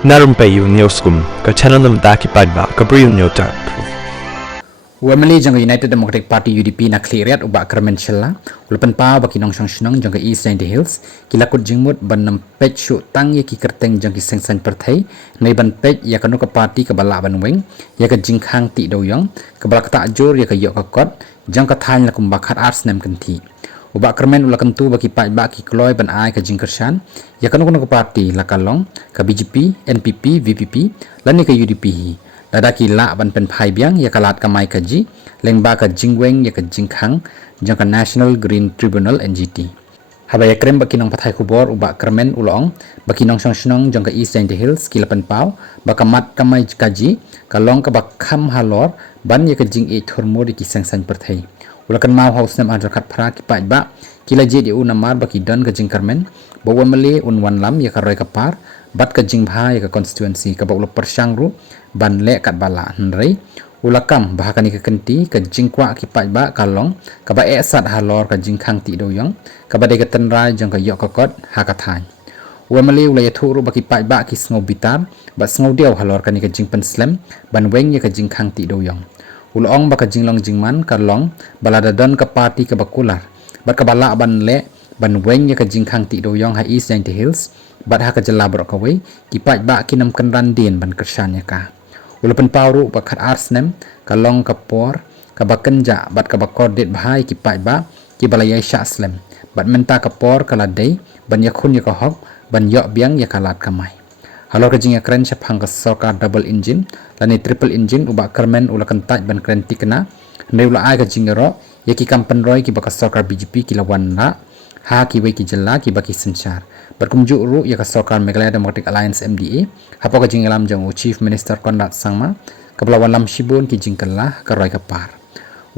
Narumpayu Newskum, ka channel nam daki padba, ka Briu Newtar. Wemeli jangka United Democratic Party UDP nak kliriat ubak kermen shella ulapan pa baki nong song jangka East Ninety Hills kilakut jingmut ban nam pej shu tang ya ki kerteng jangki sengsan perthai nai ban pej ya kanu ka party ka bala ban weng ya ka jingkhang ti doyong ka bala ka tajur ya ka yok ka kot jangka thain la kumbakat ars nem kanti ubak kermen ulakan tu baki paj baki kloy ban ai ka jingkershan ya kanu ka party la kalong ka BJP NPP VPP lani ka UDP Ladaki la ban pen phai biang ya kalat kamai kaji lengba ka jingweng ya ka jingkhang jangka National Green Tribunal NGT haba ya krem baki nong pathai kubor uba kermen ulong baki nong song jangka East Ninety Hills kilapan pau baka mat kamai kaji kalong ka bakham halor ban ya ka jing e thormo di kisang san perthai ulakan mau haus nam adrakat phra ki paj ba kila je di unamar baki don ka jing kermen bawa mele unwan lam ya ka roi ka par bat ka jing bha ya ka constituency ka bawlo persang ru ban le kat bala hnrei ulakam bahakani ka kenti ka jingkwa ki paj ba kalong ka ba esat halor ka jingkhang ti doyong ka ba de ka tenrai jang ka yok ka kot ha ka thain wemali ulaya thu ru baki paj ba ki sngo bitar ba sngo dew halor ka ni ka jingpen slam ban weng ya ka jingkhang ti doyong ulong ba ka jinglong jingman kalong balada don ka party ka bakular bat ka bala ban le ban weng ya ka jingkhang ti doyong ha East Ninety Hills bat ha ka jala brok ka wei ki paj ba ki nam kan ran din ban kersan ya ka ulapan pauru bakat arsnem kalong kapor kabakenja bat kabakor dit bahai ki paj ba ki balaya sya slem bat menta kapor kaladai ban yakun ya kahok ban yok biang ya kalat kamai halor kajing ya kren syap hang sorkar double engine lani triple engine ubak kermen ulakan taj ban kren tikna ndai ula ai kajing ro ya ki kampen roy ki bakas sorkar BJP ki lawan na ha ki wei ki jela ki baki senchar berkumjuk ru ya ka sorkar Meghalaya Democratic Alliance MDA hapo ka jingalam jang Chief Minister Kondat Sangma kablawan lam shibun ki jingkelah ka roi ka par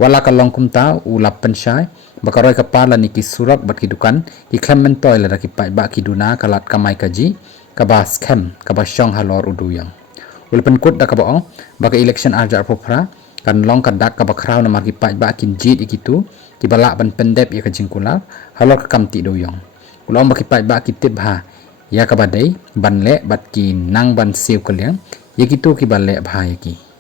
wala ka long kumta ulap pensyai baka roi ka par la niki surat bat ki dukan ki klemmen toy la ki pai ba ki duna kalat kamai kaji ka ba scam ka ba syong halor uduyang ulapan kut da ka baong baka election arja popra kan long ka dak ka ba kraw na marki pai ba kin jit ikitu ki bala ban pendep ya ka jingkular halor ka kamti doyong ulong baki pai ba ki tip ha ya ka badai ban le bat ki nang ban siu kaliang ya ki tu ki ban le bha ya ki